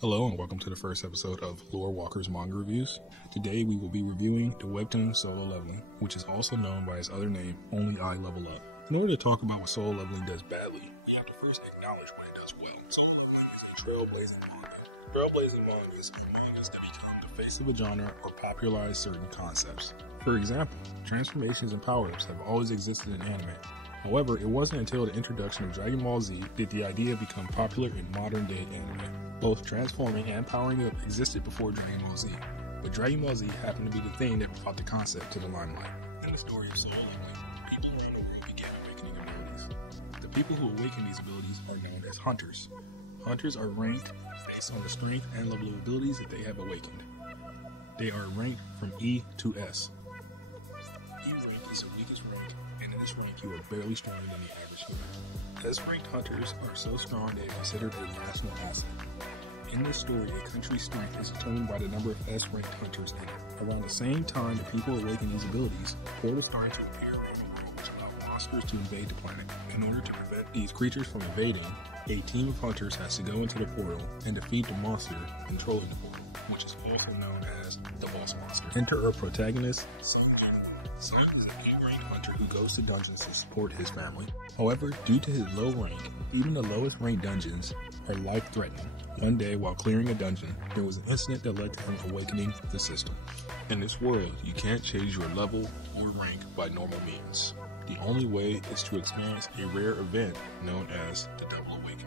Hello and welcome to the first episode of Lore Walker's Manga Reviews. Today we will be reviewing the webtoon Solo Leveling, which is also known by its other name, Only I Level Up. In order to talk about what Solo Leveling does badly, we have to first acknowledge what it does well. Solo Leveling is a trailblazing manga. Trailblazing mangas are mangas that become the face of the genre or popularize certain concepts. For example, transformations and power-ups have always existed in anime. However, it wasn't until the introduction of Dragon Ball Z did the idea become popular in modern-day anime. Both transforming and powering up existed before Dragon Ball Z, but Dragon Ball Z happened to be the thing that brought the concept to the limelight. In the story of Solo Leveling, people around the world began awakening abilities. The people who awaken these abilities are known as hunters. Hunters are ranked based on the strength and level of abilities that they have awakened. They are ranked from E to S. E rank is the weakest rank, and in this rank you are barely stronger than the average human. S-ranked hunters are so strong they are considered a national asset. In this story, a country's strength is determined by the number of S-ranked hunters in it. Around the same time that people awaken these abilities, portals started to appear around the world which allow monsters to invade the planet. In order to prevent these creatures from invading, a team of hunters has to go into the portal and defeat the monster controlling the portal, which is also known as the boss monster. Enter our protagonist, Sun. Sun is an E-ranked hunter who goes to dungeons to support his family. However, due to his low rank, even the lowest ranked dungeons are life-threatening. One day, while clearing a dungeon, there was an incident that led to him awakening the system. In this world, you can't change your level or rank by normal means. The only way is to experience a rare event known as the double awakening.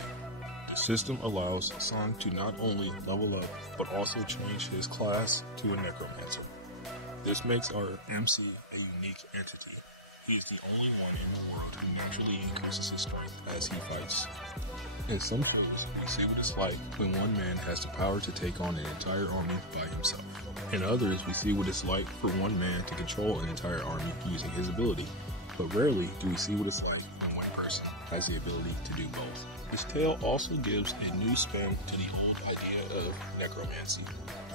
The system allows Sun to not only level up, but also change his class to a necromancer. This makes our MC a unique entity. He is the only one in the world who naturally increases his strength as he fights. In some stories, we see what it's like when one man has the power to take on an entire army by himself. In others, we see what it's like for one man to control an entire army using his ability. But rarely do we see what it's like when one person has the ability to do both. This tale also gives a new spin to the old idea of necromancy.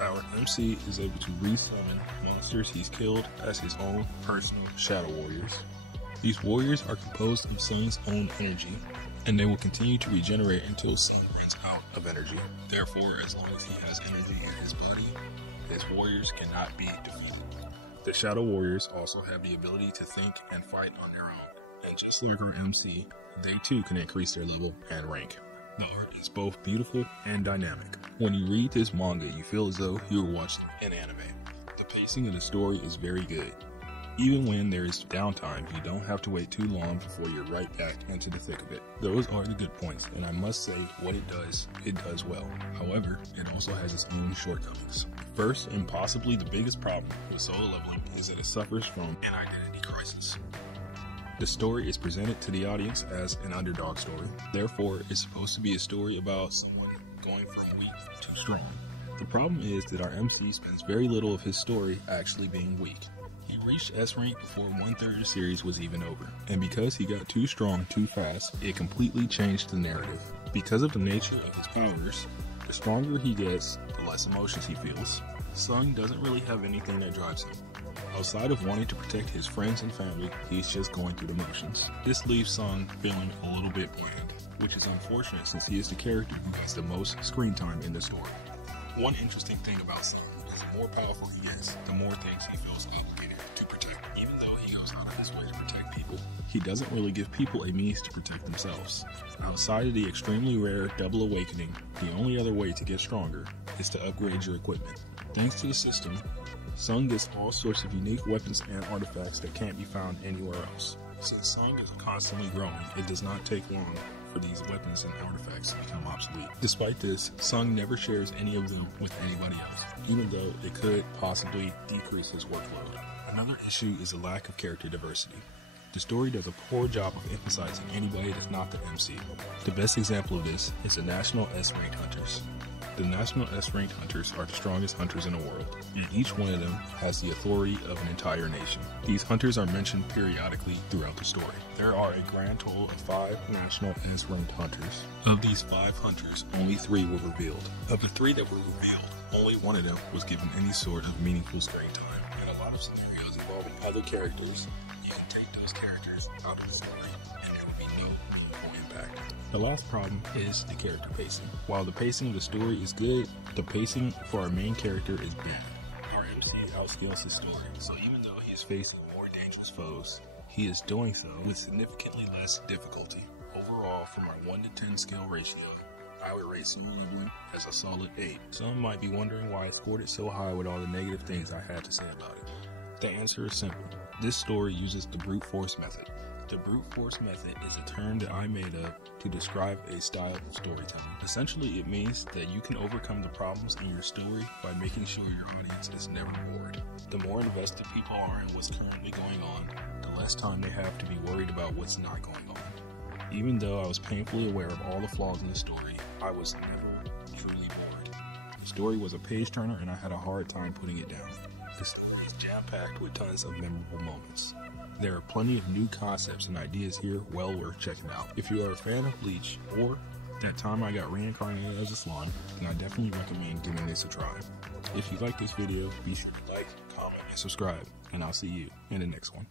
Our MC is able to re-summon monsters he's killed as his own personal shadow warriors. These warriors are composed of Sun's own energy, and they will continue to regenerate until Sun runs out of energy. Therefore, as long as he has energy in his body, his warriors cannot be defeated. The shadow warriors also have the ability to think and fight on their own, and just like our MC, they too can increase their level and rank. The art is both beautiful and dynamic. When you read this manga, you feel as though you are watching an anime. The pacing of the story is very good. Even when there is downtime, you don't have to wait too long before you're right back into the thick of it. Those are the good points, and I must say, what it does well. However, it also has its own shortcomings. First, and possibly the biggest problem with Solo Leveling is that it suffers from an identity crisis. The story is presented to the audience as an underdog story. Therefore, it's supposed to be a story about someone going from weak to strong. The problem is that our MC spends very little of his story actually being weak. He reached S rank before 1/3 of the series was even over, and because he got too strong too fast, it completely changed the narrative. Because of the nature of his powers, the stronger he gets, the less emotions he feels. Sun doesn't really have anything that drives him. Outside of wanting to protect his friends and family, he's just going through the motions. This leaves Sun feeling a little bit bland, which is unfortunate since he is the character who has the most screen time in the story. One interesting thing about Sun is the more powerful he is, the more things he feels obligated to protect. Even though he goes out of his way to protect people, he doesn't really give people a means to protect themselves. Outside of the extremely rare double awakening, the only other way to get stronger is to upgrade your equipment. Thanks to the system, Sun gets all sorts of unique weapons and artifacts that can't be found anywhere else. Since Sun is constantly growing, it does not take long for these weapons and artifacts to become obsolete. Despite this, Sun never shares any of them with anybody else, even though it could possibly decrease his workload. Another issue is the lack of character diversity. The story does a poor job of emphasizing anybody that's not the MC. The best example of this is the National S-ranked hunters. The National S-ranked hunters are the strongest hunters in the world, and each one of them has the authority of an entire nation. These hunters are mentioned periodically throughout the story. There are a grand total of 5 National S-ranked hunters. Of these 5 hunters, only 3 were revealed. Of the 3 that were revealed, only one of them was given any sort of meaningful screen time. In a lot of scenarios involving other characters, you can take those characters out of the story, and there would be no meaningful impact. jam-packed. The last problem is the character pacing. While the pacing of the story is good, the pacing for our main character is bad. Our MC outscales his story, so even though he is facing more dangerous foes, he is doing so with significantly less difficulty. Overall, from our 1 to 10 scale ratio, I would rate Solo Leveling as a solid 8. Some might be wondering why I scored it so high with all the negative things I had to say about it. The answer is simple. This story uses the brute force method. The brute force method is a term that I made up to describe a style of storytelling. Essentially, it means that you can overcome the problems in your story by making sure your audience is never bored. The more invested people are in what's currently going on, the less time they have to be worried about what's not going on. Even though I was painfully aware of all the flaws in the story, I was never truly bored. The story was a page turner and I had a hard time putting it down. The story is jam-packed with tons of memorable moments. There are plenty of new concepts and ideas here well worth checking out. If you are a fan of Bleach or that time I got reincarnated as a slime, then I definitely recommend giving this a try. If you like this video, be sure to like, comment, and subscribe, and I'll see you in the next one.